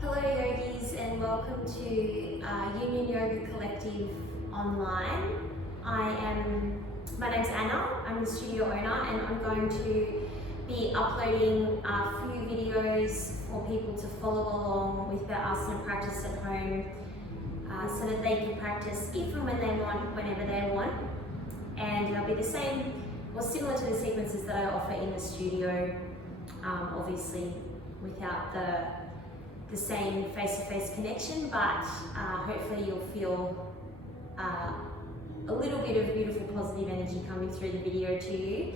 Hello yogis and welcome to Union Yoga Collective online. My name's Anna, I'm the studio owner and I'm going to be uploading a few videos for people to follow along with their asana practice at home so that they can practice if and when they want, whenever they want. And it'll be the same or similar to the sequences that I offer in the studio, obviously without the same face-to-face connection, but hopefully you'll feel a little bit of beautiful positive energy coming through the video to you.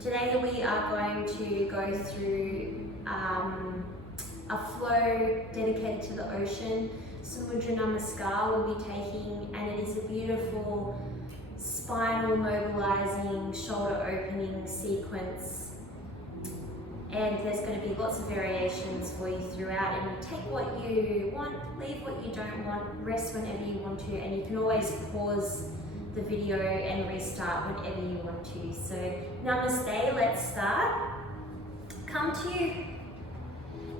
Today we are going to go through a flow dedicated to the ocean. Samudhra Namaskar we'll be taking, and it is a beautiful spinal mobilizing, shoulder opening sequence. And there's going to be lots of variations for you throughout, and take what you want, leave what you don't want, rest whenever you want to, and you can always pause the video and restart whenever you want to. So Namaste, let's start. Come to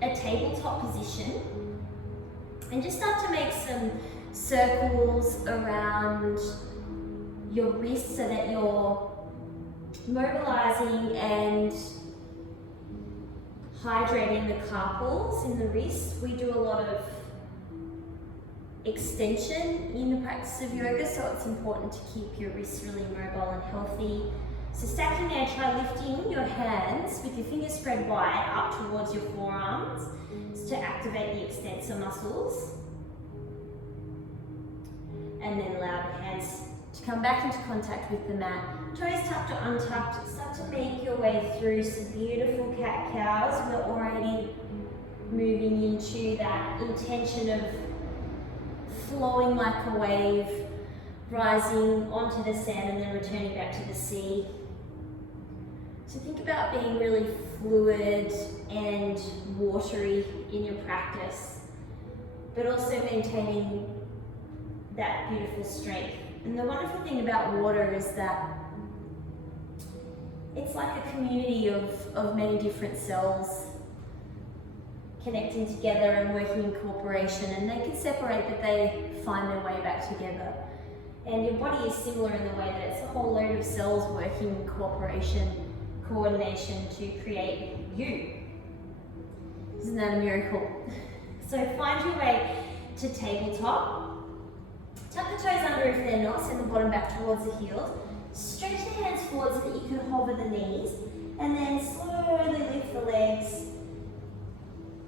a tabletop position and just start to make some circles around your wrists so that you're mobilizing and hydrating the carpals in the wrist. We do a lot of extension in the practice of yoga, so it's important to keep your wrists really mobile and healthy. So stacking there, try lifting your hands with your fingers spread wide up towards your forearms to activate the extensor muscles. And then allow the hands to come back into contact with the mat. Toes tucked or untucked. Start to make your way through some beautiful cat-cows. We're already moving into that intention of flowing like a wave, rising onto the sand and then returning back to the sea. So think about being really fluid and watery in your practice, but also maintaining that beautiful strength. And the wonderful thing about water is that it's like a community of many different cells connecting together and working in cooperation, and they can separate but they find their way back together. And your body is similar in the way that it's a whole load of cells working in cooperation, coordination to create you. Isn't that a miracle? So find your way to tabletop. Tuck the toes under if they're not, send the bottom back towards the heels. Stretch the hands forward so that you can hover the knees, and then slowly lift the legs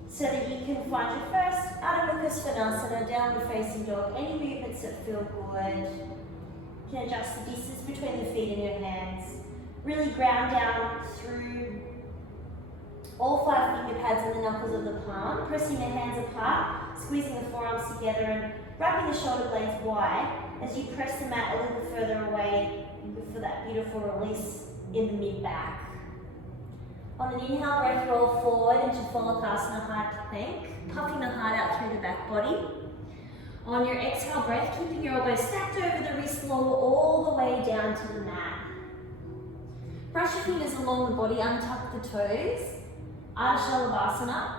so that you can find your first Adho Mukha Svanasana, downward facing dog. Any movements that feel good. You can adjust the distance between the feet and your hands. Really ground down through all 5 finger pads and the knuckles of the palm, pressing the hands apart, squeezing the forearms together and wrapping the shoulder blades wide as you press the mat a little further away for that beautiful release in the mid-back. On an inhale, breath roll forward into Phalakasana, hard plank, puffing the heart out through the back body. On your exhale breath, keeping your elbows stacked over the wrist, lower all the way down to the mat. Brush your fingers along the body, untuck the toes. Ardha Shalabhasana.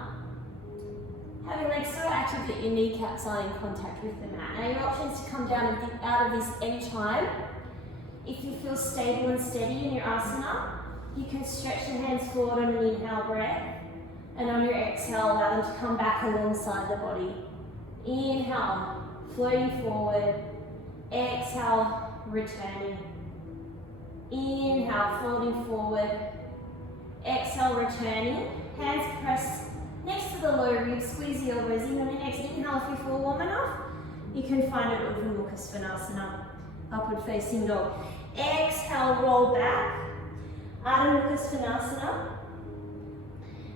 Having legs so active that your kneecaps are in contact with the mat. Now your option is to come down and out of this anytime. If you feel stable and steady in your asana, you can stretch the hands forward on an inhale breath, and on your exhale allow them to come back alongside the body. Inhale, floating forward. Exhale, returning. Inhale, folding forward. Exhale, returning. Hands pressed next to the low ribs, squeeze the elbows in. On your next inhale, if you feel warm enough, you can find an Adho Mukha Svanasana, upward facing dog. Exhale, roll back, Adho Mukha Svanasana.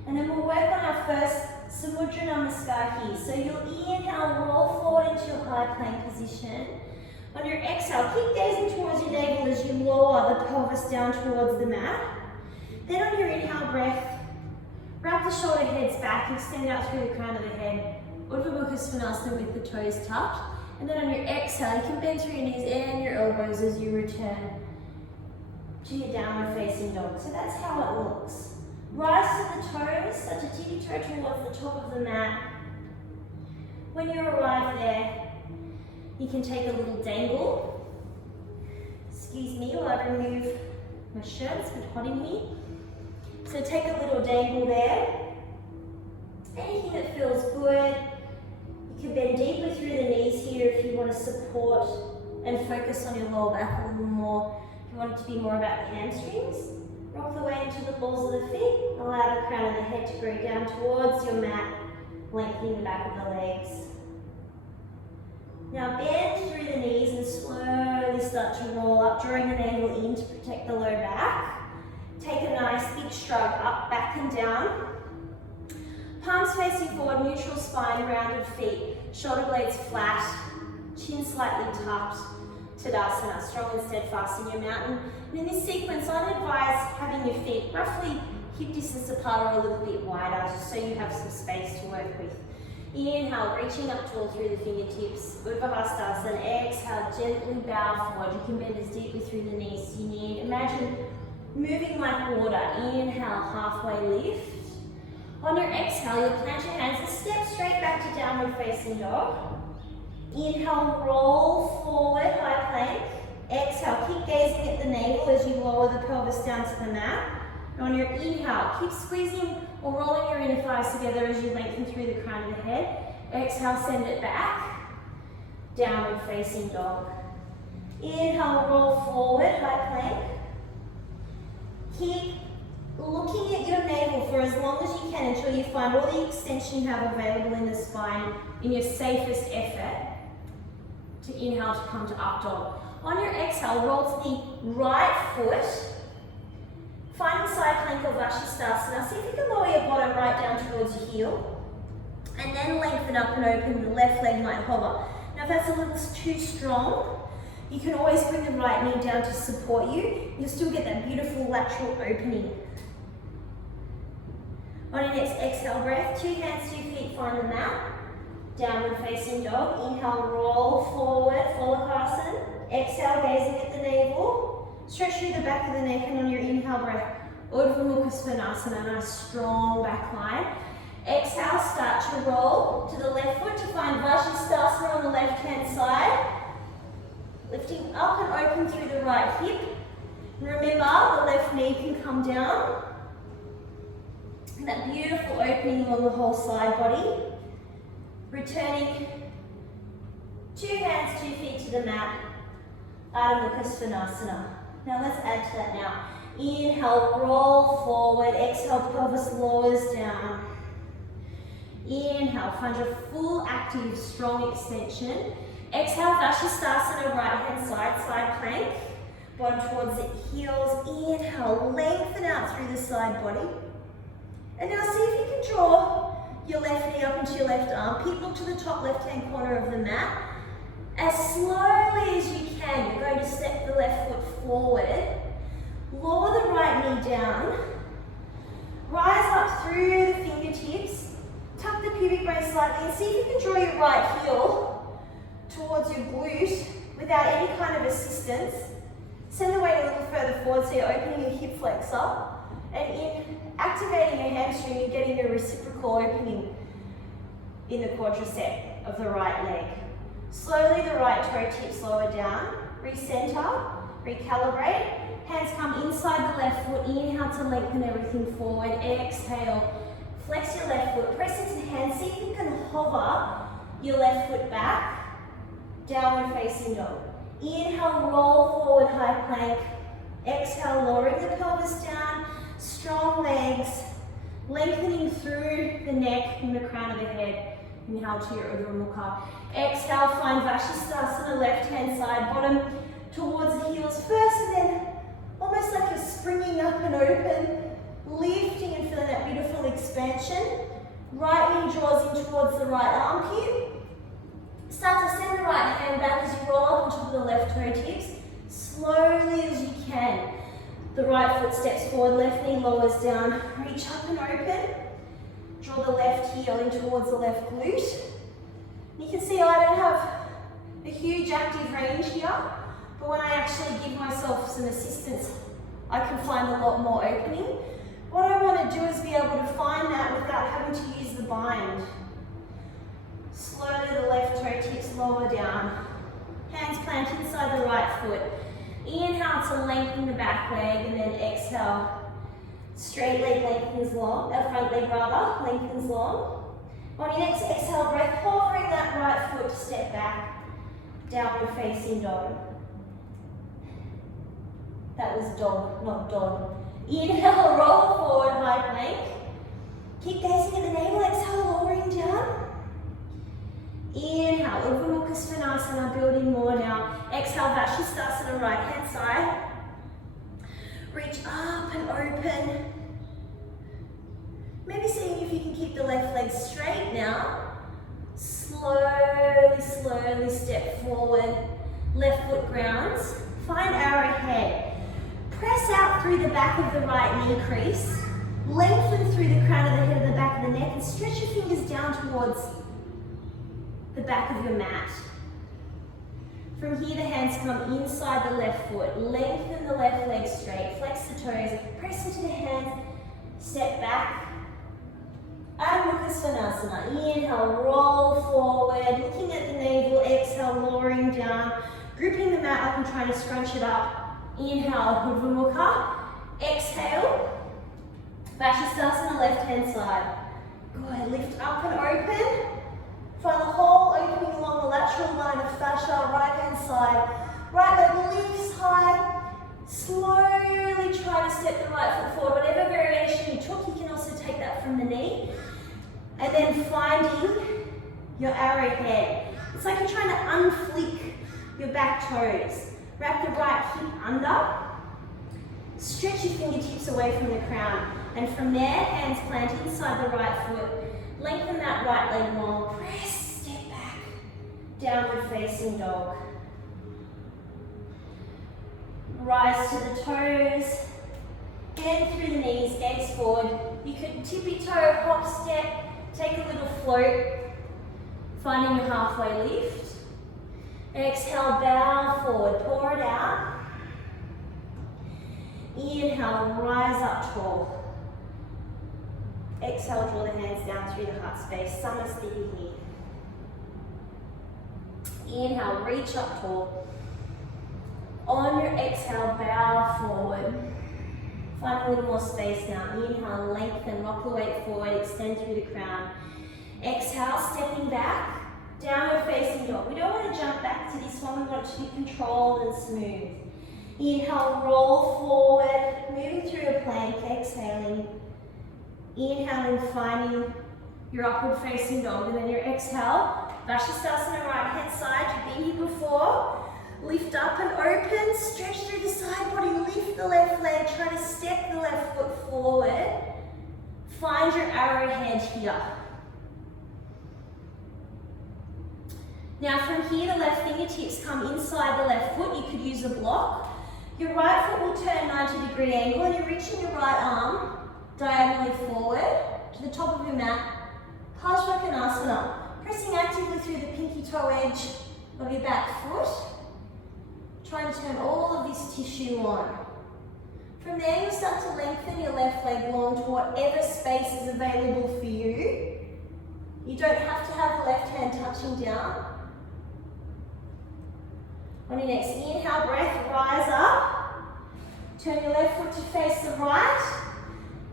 And then we'll work on our first Samudhra Namaskar here. So you'll inhale, roll forward into your high plank position. On your exhale, keep gazing towards your navel as you lower the pelvis down towards the mat. Then on your inhale breath, wrap the shoulder heads back, extend out through the crown of the head. Adho Mukha Svanasana with the toes tucked. And then on your exhale, you can bend through your knees and your elbows as you return to your downward facing dog. So that's how it looks. Rise to the toes, start to tippy toe towards the top of the mat. When you arrive there, you can take a little dangle. Excuse me while I remove my shirt, it's a bit hot in here. So take a little dangle there. Anything that feels good. You can bend deeply through the knees here if you want to support and focus on your lower back a little more. If you want it to be more about the hamstrings, rock the weight into the balls of the feet. Allow the crown of the head to go down towards your mat, lengthening the back of the legs. Now bend through the knees and slowly start to roll up, drawing the navel in to protect the low back. Take a nice big shrug up, back and down. Palms facing forward, neutral spine, rounded feet, shoulder blades flat, chin slightly tucked. Tadasana, strong and steadfast in your mountain. And in this sequence, I'd advise having your feet roughly hip distance apart or a little bit wider, just so you have some space to work with. Inhale, reaching up tall through the fingertips. Uttanasana. Exhale, gently bow forward. You can bend as deeply through the knees as you need. Imagine moving like water. Inhale, halfway lift. On your exhale, you'll plant your hands and step straight back to downward facing dog. Inhale, roll forward, high plank. Exhale, keep gazing at the navel as you lower the pelvis down to the mat. And on your inhale, keep squeezing or rolling your inner thighs together as you lengthen through the crown of the head. Exhale, send it back. Downward facing dog. Inhale, roll forward, high plank. Keep looking at your navel for as long as you can until you find all the extension you have available in the spine in your safest effort to inhale to come to up dog. On your exhale, roll to the right foot. Find the side plank of Vashisthasana. See if you can lower your bottom right down towards your heel. And then lengthen up and open, the left leg might hover. Now if that's a little too strong, you can always bring the right knee down to support you. You'll still get that beautiful lateral opening. On your next exhale breath, 2 hands, 2 feet, find the mat. Downward facing dog. Inhale, roll forward, Phalakasana. Exhale, gazing at the navel. Stretch through the back of the neck, and on your inhale breath, Urdhva Mukha Svanasana, nice strong back line. Exhale, start to roll to the left foot to find Vashisthasana on the left hand side. Lifting up and open through the right hip. Remember, the left knee can come down. And that beautiful opening along the whole side body. Returning 2 hands, 2 feet to the mat. Ardha Mukha Svanasana. Now let's add to that now. Inhale, roll forward. Exhale, pelvis lowers down. Inhale, find your full active, strong extension. Exhale, Vashisthasana, right hand side, side plank. Bottom towards the heels. Inhale, lengthen out through the side body. And now see if you can draw your left knee up into your left armpit. Look to the top left-hand corner of the mat. As slowly as you can, you're going to step the left foot forward. Lower the right knee down. Rise up through the fingertips. Tuck the pubic bone slightly and see if you can draw your right heel towards your glute without any kind of assistance. Send the weight a little further forward so you're opening your hip flexor. And in activating your hamstring, you're getting a reciprocal opening in the quadricep of the right leg. Slowly the right toe tips lower down. Recenter, recalibrate. Hands come inside the left foot. Inhale to lengthen everything forward. Exhale, flex your left foot. Press into hands. See if you can hover your left foot back. Downward facing dog. Inhale, roll forward, high plank. Exhale, lowering the pelvis down. Strong legs, lengthening through the neck and the crown of the head. Inhale to your Urdhva Mukha. Exhale, find Vashisthasana, left hand side, bottom towards the heels first, and then almost like you're springing up and open, lifting and feeling that beautiful expansion. Right knee draws in towards the right armpit. Start to send the right hand back as you roll up on top of the left toe tips, slowly as you can. The right foot steps forward, left knee lowers down, reach up and open. Draw the left heel in towards the left glute. You can see I don't have a huge active range here, but when I actually give myself some assistance, I can find a lot more opening. What I want to do is be able to find that without having to use the bind. Slowly right foot. Inhale to lengthen the back leg, and then exhale. Straight leg lengthens long, front leg rather, lengthens long. On your next exhale breath, hovering that right foot to step back, downward facing dog. That was dog, not dog. Inhale, roll forward, high plank. Keep gazing at the navel, exhale, lowering down. Inhale, Urdhva Mukha Svanasana, building more now. Exhale, Vashisthasana, right hand side. Reach up and open. Maybe seeing if you can keep the left leg straight now. Slowly, slowly step forward. Left foot grounds. Find arrowhead. Press out through the back of the right knee crease. Lengthen through the crown of the head and the back of the neck, and stretch your fingers down towards the back of your mat. From here, the hands come inside the left foot. Lengthen the left leg straight. Flex the toes. Press into the hands. Step back. Adho Mukha Svanasana. Inhale, roll forward. Looking at the navel. Exhale, lowering down. Gripping the mat up and trying to scrunch it up. Inhale, Urdhva Mukha. Exhale. Vashisthasana, left hand side. Good. Lift up and open. Find the whole opening along the lateral line of fascia, right hand side. Right leg lifts high. Slowly try to step the right foot forward. Whatever variation you took, you can also take that from the knee. And then finding your arrowhead. It's like you're trying to unflick your back toes. Wrap the right hip under. Stretch your fingertips away from the crown. And from there, hands plant inside the right foot. Lengthen that right leg long. Press, step back. Downward facing dog. Rise to the toes. Bend through the knees, gaze forward. You could tippy toe, hop, step. Take a little float. Finding your halfway lift. Exhale, bow forward. Pour it out. Inhale, rise up tall. Exhale, draw the hands down through the heart space. Samasthiti here. Inhale, reach up tall. On your exhale, bow forward. Find a little more space now. Inhale, lengthen, rock the weight forward, extend through the crown. Exhale, stepping back, downward facing dog. We don't want to jump back to this one, we want it to be controlled and smooth. Inhale, roll forward, moving through a plank, exhaling. Inhaling, finding your upward facing dog, and then your exhale, Vashisthasana, right hand side. You've been here before. Lift up and open, stretch through the side body, lift the left leg, try to step the left foot forward. Find your arrowhead here. Now from here, the left fingertips come inside the left foot. You could use a block. Your right foot will turn 90-degree angle, and you're reaching your right arm diagonally forward to the top of your mat. Parsvakonasana. Pressing actively through the pinky toe edge of your back foot. Trying to turn all of this tissue on. From there, you'll start to lengthen your left leg long to whatever space is available for you. You don't have to have the left hand touching down. On your next inhale, breath, rise up. Turn your left foot to face the right.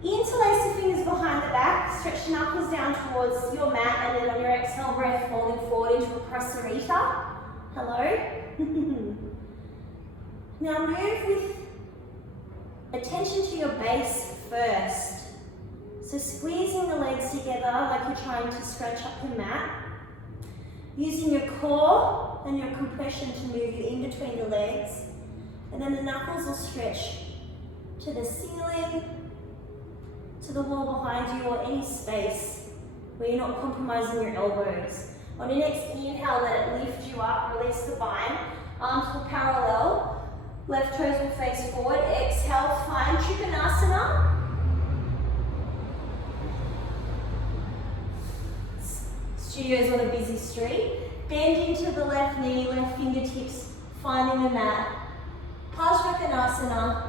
Interlace the fingers behind the back. Stretch the knuckles down towards your mat, and then on your exhale breath, folding forward into a prasarita. Hello. Now move with attention to your base first. So squeezing the legs together like you're trying to scrunch up your mat. Using your core and your compression to move you in between the legs. And then the knuckles will stretch to the ceiling, to the wall behind you, or any space where you're not compromising your elbows. On your next inhale, let it lift you up, release the bind. Arms will parallel. Left toes will face forward. Exhale, find Trikonasana. Studio's on a busy street. Bend into the left knee, left fingertips, finding the mat. Parsvakonasana.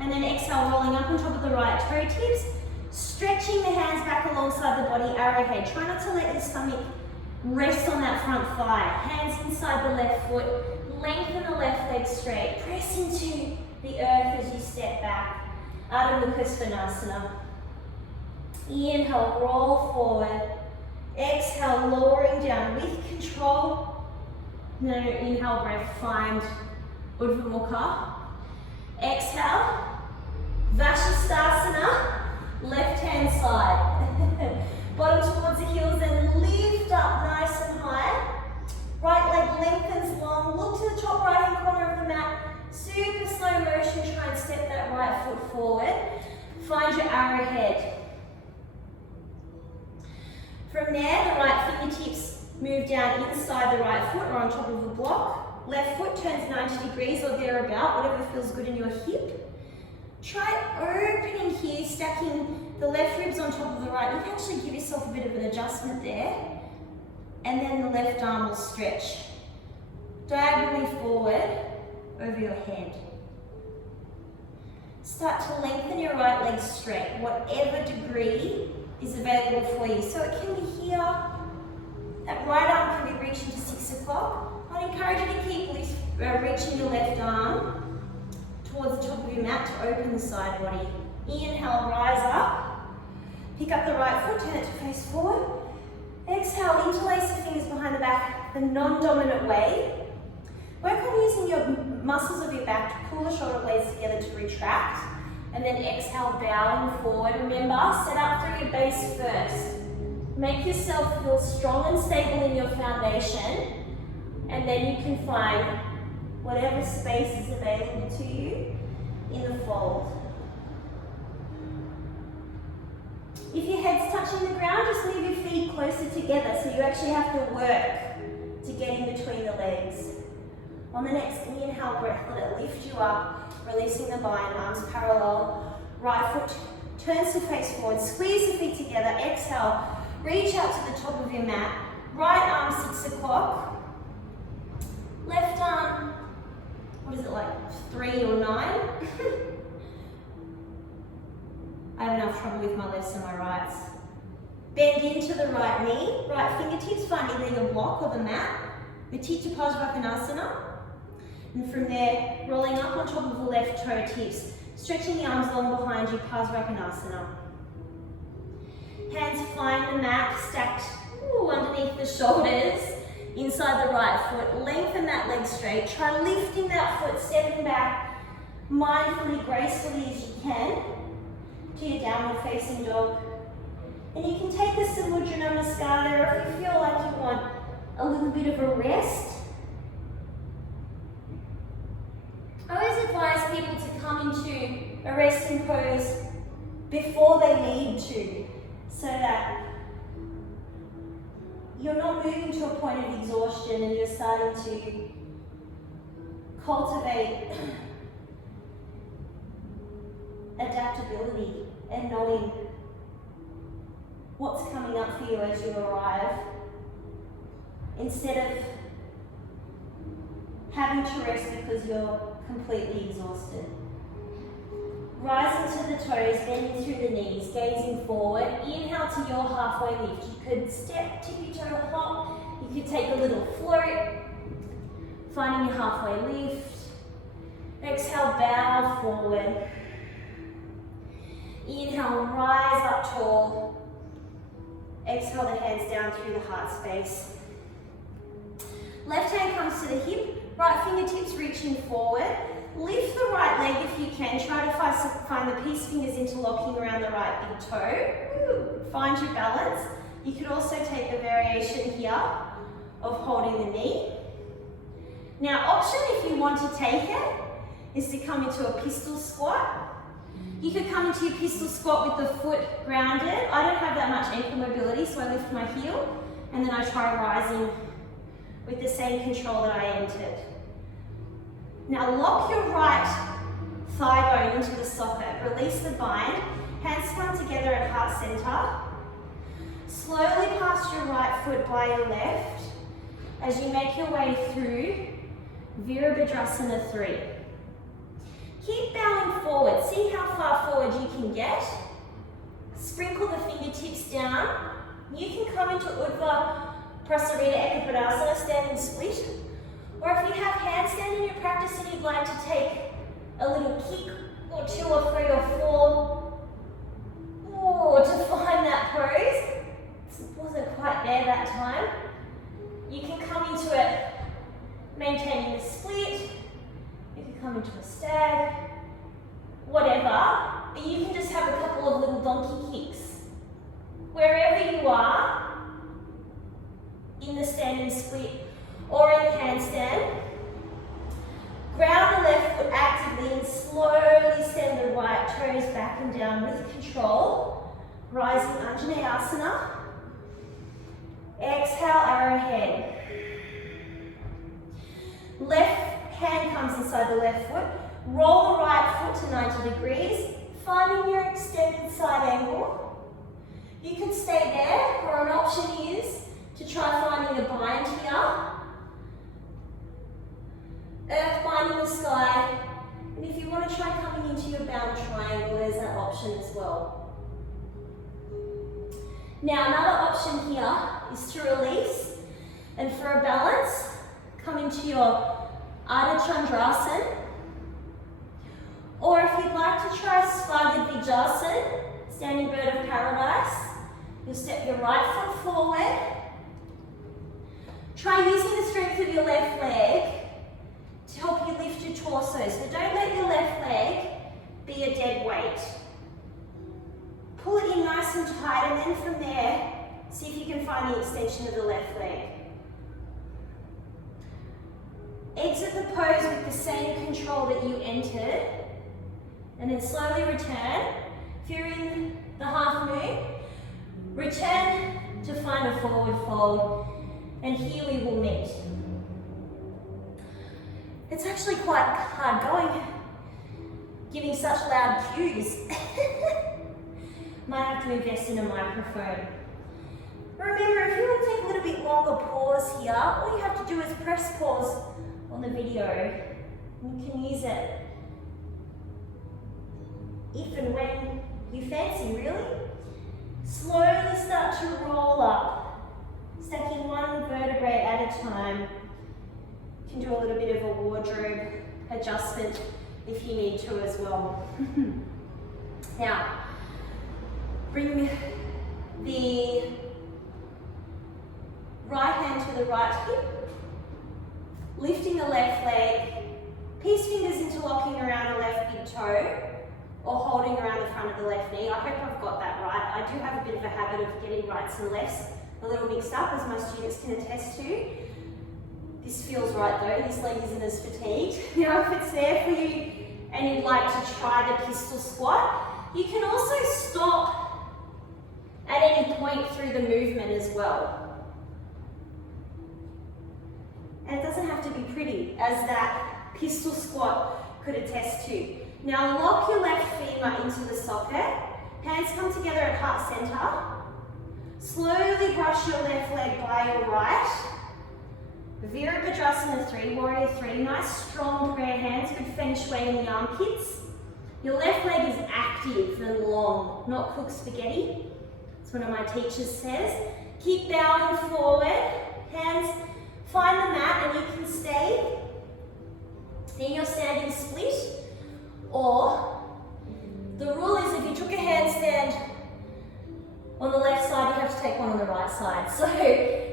And then exhale, rolling up on top of the right toe tips. Stretching the hands back alongside the body, arrowhead. Try not to let your stomach rest on that front thigh. Hands inside the left foot. Lengthen the left leg straight. Press into the earth as you step back. Ardha Mukha Svanasana. Inhale, roll forward. Exhale, lowering down with control. No, inhale, breath, find Urdhva Mukha. Exhale, Vashisthasana, left hand side. Bottom towards the heels and lift up nice and high. Right leg lengthens long. Look to the top right hand corner of the mat. Super slow motion, try and step that right foot forward. Find your arrowhead. From there, the right fingertips move down inside the right foot or on top of the block. Left foot turns 90 degrees or thereabout, whatever feels good in your hip. Try opening here, stacking the left ribs on top of the right. You can actually give yourself a bit of an adjustment there. And then the left arm will stretch diagonally forward over your head. Start to lengthen your right leg straight, whatever degree is available for you. So it can be here, that right arm can be reaching to 6 o'clock. I'd encourage you to keep reaching your left arm towards the top of your mat to open the side body. Inhale, rise up. Pick up the right foot, turn it to face forward. Exhale, interlace the fingers behind the back the non-dominant way. Work on using your muscles of your back to pull the shoulder blades together to retract. And then exhale, bowing forward. Remember, set up through your base first. Make yourself feel strong and stable in your foundation. And then you can find whatever space is available to you in the fold. If your head's touching the ground, just move your feet closer together so you actually have to work to get in between the legs. On the next inhale breath, let it lift you up, releasing the bind, arms parallel. Right foot turns to face forward, squeeze the feet together. Exhale, reach out to the top of your mat. Right arm 6 o'clock. Left arm, what is it like, 3 or 9? I have enough trouble with my lefts and my rights. Bend into the right knee, right fingertips find either your block or the mat. Utthita Pajrakonasana. And from there, rolling up on top of the left toe tips, stretching the arms long behind you, Pajrakonasana. Hands find the mat, stacked underneath the shoulders, inside the right foot. Lengthen that leg straight. Try lifting that foot, stepping back mindfully, gracefully as you can to your downward facing dog. And you can take the Samudhra Namaskar there if you feel like you want a little bit of a rest. I always advise people to come into a resting pose before they need to, so that you're not moving to a point of exhaustion and you're starting to cultivate adaptability and knowing what's coming up for you as you arrive, instead of having to rest because you're completely exhausted. Rising to the toes, bending through the knees, gazing forward. Inhale to your halfway lift. You could step, tippy toe hop. You could take a little float, finding your halfway lift. Exhale, bow forward. Inhale, rise up tall. Exhale the hands down through the heart space. Left hand comes to the hip, right fingertips reaching forward. Lift the right leg if you can. Try to find the peace fingers interlocking around the right big toe. Find your balance. You could also take the variation here of holding the knee. Now, option if you want to take it is to come into a pistol squat. You could come into your pistol squat with the foot grounded. I don't have that much ankle mobility, so I lift my heel and then I try rising with the same control that I entered. Now lock your right thigh bone into the socket. Release the bind. Hands come together at heart center. Slowly pass your right foot by your left as you make your way through Virabhadrasana 3. Keep bowing forward. See how far forward you can get. Sprinkle the fingertips down. You can come into Urdhva Prasarita Ekapadasana, standing split. Or if you have handstand in your practice and you'd like to take a little kick or 2 or 3 or 4, to find that pose. It wasn't quite there that time. You can come into it maintaining the split. You can come into a stag, whatever. You can just have a couple of little donkey kicks. Wherever you are, in the standing split or in handstand, ground the left foot actively and slowly send the right toes back and down with control. Rising Anjaneyasana. Exhale, arrowhead. Left hand comes inside the left foot. Roll the right foot to 90 degrees, finding your extended side angle. You can stay there, or an option is to try finding a bind here. Earth binding the sky. And if you want to try coming into your bound triangle, there's that option as well. Now another option here is to release, and for a balance, come into your Ardha Chandrasana. Or if you'd like to try Svadhyasana, standing bird of paradise, you'll step your right foot forward. Try using the strength of your left leg to help you lift your torso. So don't let your left leg be a dead weight. Pull it in nice and tight, and then from there, see if you can find the extension of the left leg. Exit the pose with the same control that you entered, and then slowly return. If you're in the half moon, return to find a forward fold, and here we will meet. It's actually quite hard going, giving such loud cues. Might have to invest in a microphone. Remember, if you want to take a little bit longer pause here, all you have to do is press pause on the video. You can use it if and when you fancy, really. Slowly start to roll up, stacking one vertebrae at a time. You can do a little bit of a wardrobe adjustment if you need to as well. Now, bring the right hand to the right hip, lifting the left leg, peace fingers interlocking around the left big toe, or holding around the front of the left knee. I hope I've got that right. I do have a bit of a habit of getting rights and lefts a little mixed up, as my students can attest to. This feels right though, this leg isn't as fatigued. Now if it's there for you and you'd like to try the pistol squat, you can also stop at any point through the movement as well. And it doesn't have to be pretty, as that pistol squat could attest to. Now lock your left femur into the socket, hands come together at heart center. Slowly brush your left leg by your right. Virabhadrasana 3, Warrior 3, nice strong prayer hands, good feng shui in the armpits. Your left leg is active and long, not cooked spaghetti. That's one of my teachers says. Keep bowing forward, hands find the mat, and you can stay in your standing split. Or the rule is if you took a handstand on the left side, you have to take one on the right side. So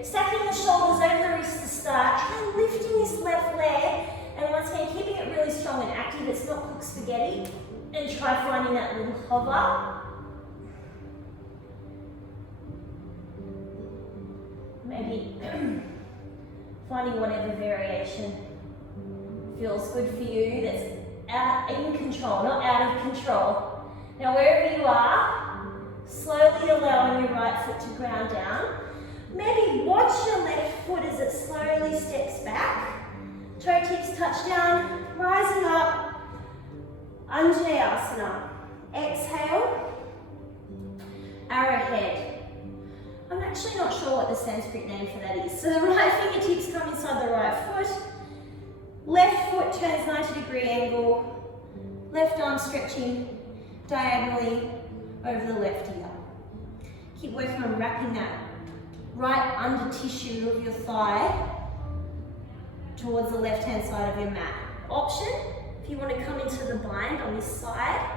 stacking the shoulders over the wrists to start, try lifting this left leg, and once again keeping it really strong and active, it's not cooked spaghetti, and try finding that little hover. Maybe finding whatever variation feels good for you, that's in control, not out of control. Now wherever you are, slowly allowing your right foot to ground down. Maybe watch your left foot as it slowly steps back. Toe tips touch down, rising up, Anjaneyasana. Exhale, arrowhead. I'm actually not sure what the Sanskrit name for that is. So the right fingertips come inside the right foot. Left foot turns 90-degree angle. Left arm stretching diagonally over the left ear. Keep working on wrapping that right under tissue of your thigh towards the left-hand side of your mat. Option, if you want to come into the bind on this side,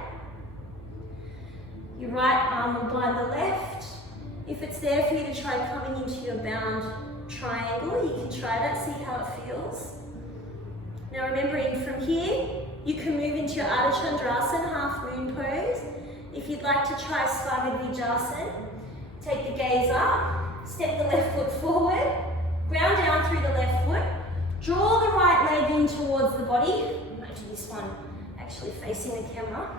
your right arm will bind the left. If it's there for you to try coming into your bound triangle, you can try that, see how it feels. Now remembering from here, you can move into your Ardha Chandrasana, half moon pose. If you'd like to try Sthaga Vijasana, take the gaze up, step the left foot forward, ground down through the left foot, draw the right leg in towards the body. I might do this one actually facing the camera.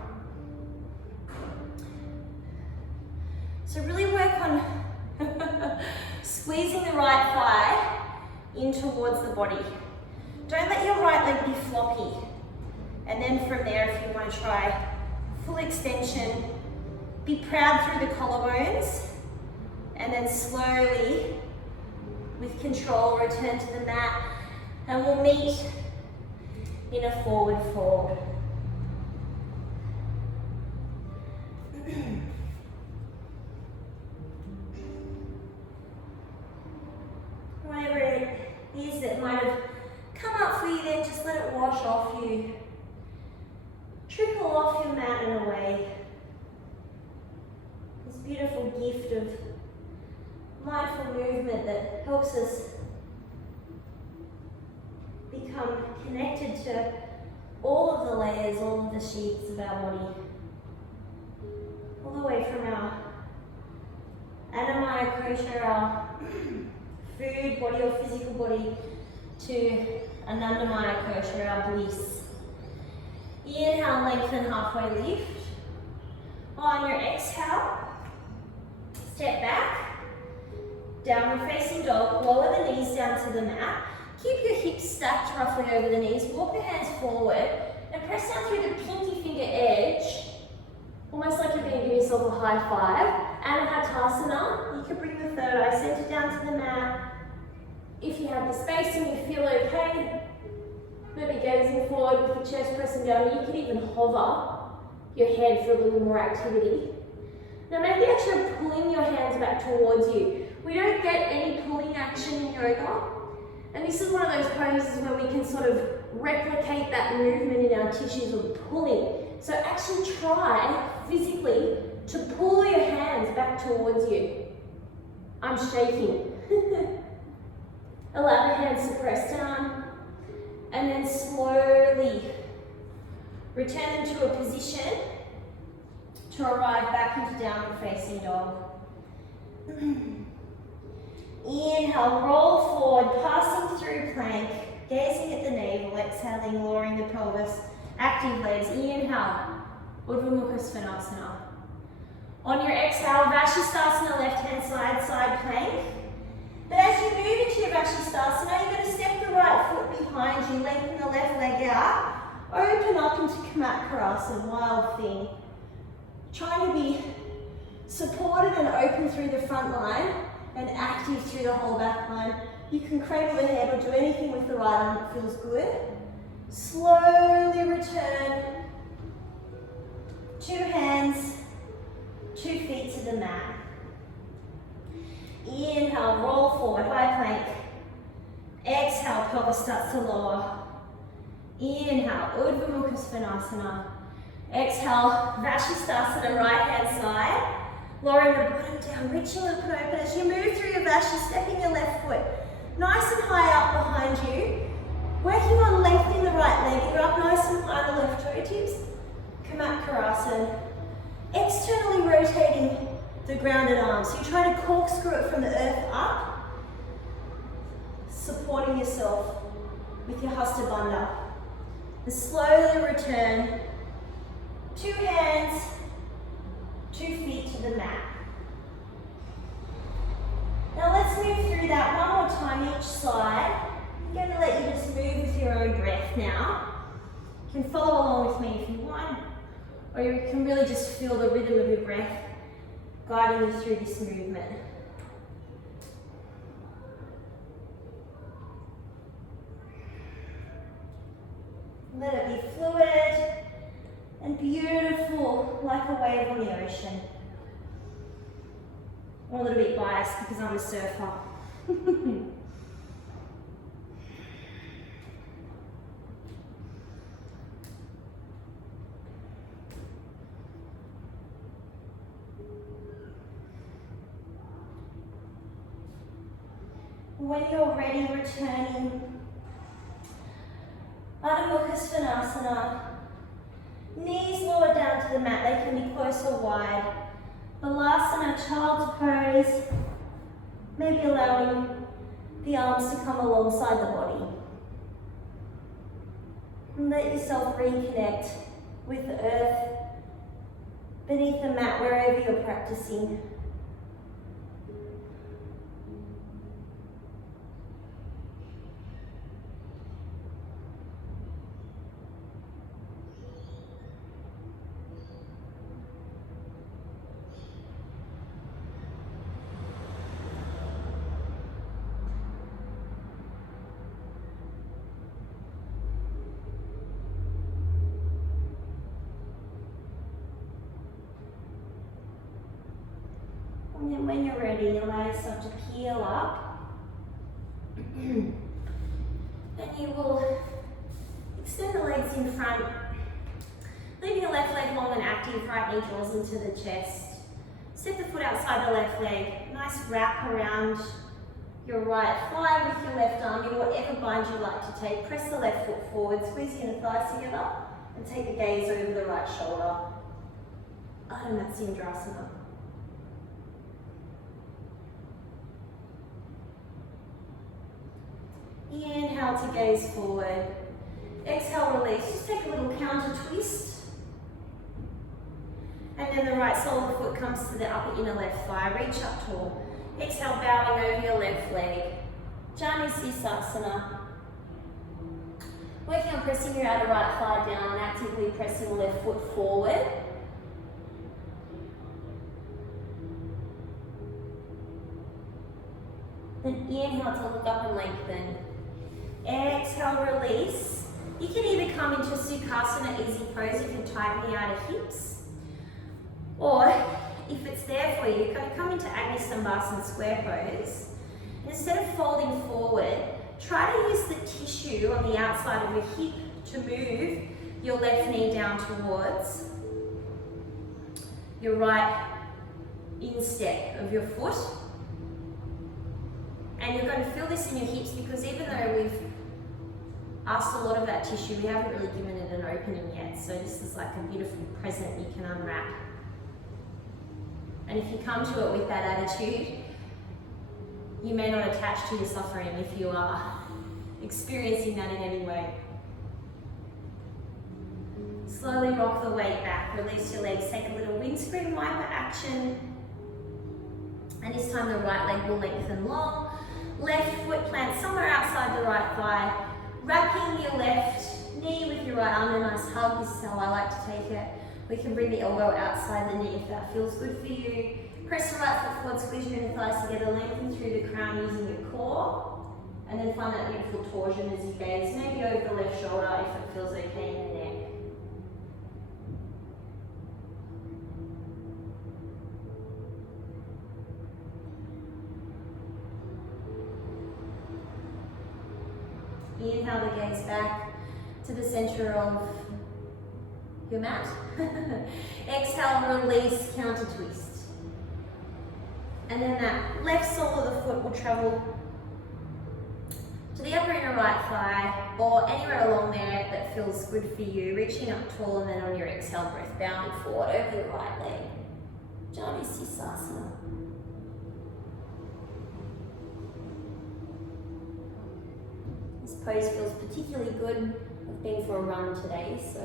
So really work on squeezing the right thigh in towards the body. Don't let your right leg be floppy. And then from there, if you want to try full extension, be proud through the collarbones, and then slowly, with control, return to the mat, and we'll meet in a forward fold. Whatever it is that might have come up for you, then just let it wash off you. Trickle off your mat and away. This beautiful gift of mindful movement that helps us become connected to all of the layers, all of the sheaths of our body. All the way from our Annamaya Kosha, our food body or physical body, to Anandamaya Kosha, our bliss. Inhale, lengthen, halfway lift. On your exhale, step back, downward facing dog, lower the knees down to the mat. Keep your hips stacked roughly over the knees, walk the hands forward, and press down through the pinky finger edge, almost like you're going to give yourself a high five. Anahatasana, you can bring the third eye center down to the mat. If you have the space and you feel okay, maybe gazing forward with the chest pressing down, you can even hover your head for a little more activity. Now maybe actually pulling your hands back towards you. We don't get any pulling action in yoga, and this is one of those poses where we can sort of replicate that movement in our tissues of pulling. So actually try physically to pull your hands back towards you. I'm shaking. Allow the hands to press down, and then slowly return into a position to arrive back into downward facing dog. Inhale, roll forward, passing through plank, gazing at the navel, exhaling, lowering the pelvis, active legs. Inhale, Urdhva Mukha Svanasana. On your exhale, Vashisthasana, left hand side, side plank. But as you move into your Vashisthasana, you're going to step the right foot behind you, lengthen the left leg out, open up into Kamatkarasana, wild thing. Trying to be supported and open through the front line and active through the whole back line. You can cradle the head or do anything with the right arm that feels good. Slowly return. 2 hands, 2 feet to the mat. Inhale, roll forward, high plank. Exhale, pelvis starts to lower. Inhale, Urdhva Mukha Svanasana. Exhale, Vashisthasana, right hand side. Lowering the bottom down, reaching up and open. As you move through your Vashi, stepping your left foot nice and high up behind you. Working on lengthening the right leg. You're up nice and high on the left toe tips. Kamatkarasana. Externally rotating the grounded arm. So you try to corkscrew it from the earth up, supporting yourself with your Hasta Bandha. And slowly return. 2 hands, 2 feet to the mat. Now let's move through that one more time each side. I'm going to let you just move with your own breath now. You can follow along with me if you want, or you can really just feel the rhythm of your breath guiding you through this movement. Let it be fluid and beautiful, like a wave on the ocean. I'm a little bit biased because I'm a surfer. When you're ready, returning Adho Mukha Svanasana. Knees lower down to the mat, they can be close or wide. Balasana, child's pose. Maybe allowing the arms to come alongside the body. And let yourself reconnect with the earth beneath the mat wherever you're practicing. And then when you're ready, allow yourself to peel up. And you will extend the legs in front, leaving the left leg long and active, right knee draws into the chest. Step the foot outside the left leg, nice wrap around your right thigh with your left arm in whatever bind you like to take. Press the left foot forward, squeeze your inner thighs together, and take the gaze over the right shoulder. Ardha Matsyendrasana. Inhale to gaze forward. Exhale, release. Just take a little counter twist. And then the right sole of the foot comes to the upper inner left thigh. Reach up tall. Exhale, bowing over your left leg. Janu Sirsasana. Working on pressing your outer right thigh down and actively pressing the left foot forward. Then inhale to look up and lengthen. Exhale, release. You can either come into Sukhasana, easy pose if you tighten the outer hips. Or, if it's there for you, you're going to come into Agni Sambhasana, square pose. And instead of folding forward, try to use the tissue on the outside of your hip to move your left knee down towards your right instep of your foot. And you're going to feel this in your hips because even though we've asked a lot of that tissue, we haven't really given it an opening yet. So this is like a beautiful present you can unwrap. And if you come to it with that attitude, you may not attach to your suffering if you are experiencing that in any way. Slowly rock the weight back, release your legs, take a little windscreen wiper action. And this time the right leg will lengthen long. Left foot plant somewhere outside the right thigh. Wrapping your left knee with your right arm, a nice hug. This is how I like to take it. We can bring the elbow outside the knee if that feels good for you. Press the right foot forward, squeeze your inner thighs together, lengthen through the crown using your core. And then find that beautiful torsion as you gaze, maybe over the left shoulder if it feels okay in the neck. Inhale the gaze back to the center of your mat. Exhale, release, counter twist. And then that left sole of the foot will travel to the upper inner right thigh or anywhere along there that feels good for you. Reaching up tall and then on your exhale breath, bowing forward over the right leg. Janu Sirsasana. This pose feels particularly good. I've been for a run today, so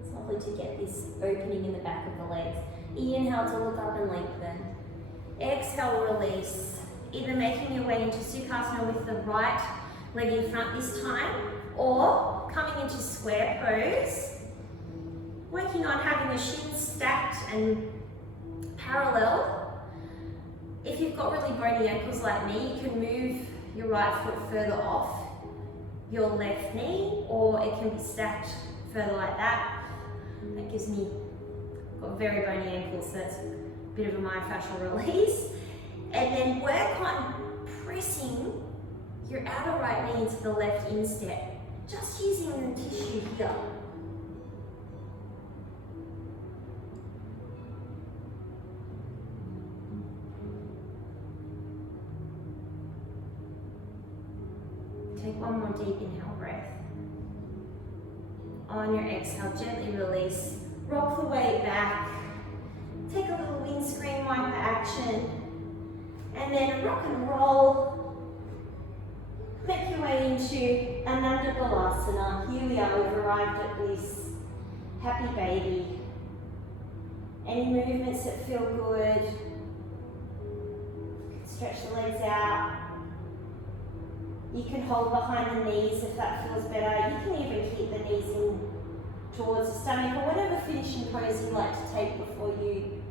it's lovely to get this opening in the back of the legs. Inhale to look up and lengthen. Exhale, release. Either making your way into Sukhasana with the right leg in front this time, or coming into square pose. Working on having the shins stacked and parallel. If you've got really bony ankles like me, you can move your right foot further off your left knee, or it can be stacked further like that. That gives me, got very bony ankles, so that's a bit of a myofascial release. And then work on pressing your outer right knee into the left instep, just using the tissue here. Take one more deep inhale breath. On your exhale, gently release. Rock the weight back. Take a little windscreen wiper action. And then rock and roll. Make your way into Ananda Balasana. Here we are, we've arrived at this happy baby. Any movements that feel good. Stretch the legs out. You can hold behind the knees if that feels better. You can even keep the knees in towards the stomach, or whatever finishing pose you like to take before you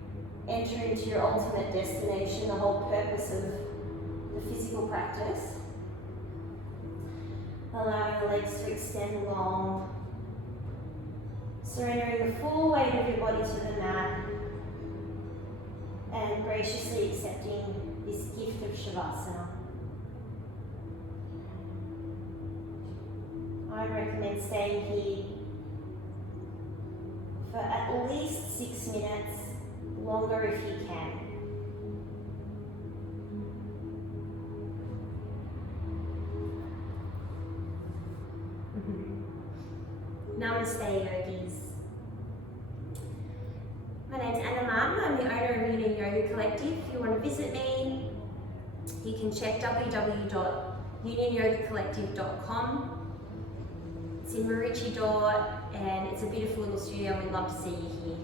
enter into your ultimate destination, the whole purpose of the physical practice. Allowing the legs to extend long. Surrendering the full weight of your body to the mat. And graciously accepting this gift of Shavasana. I would recommend staying here for at least 6 minutes, longer if you can. Namaste, yogis. My name's Anna Martin. I'm the owner of Union Yoga Collective. If you want to visit me, you can check www.unionyogacollective.com. It's in Maroochydore and it's a beautiful little studio and we'd love to see you here.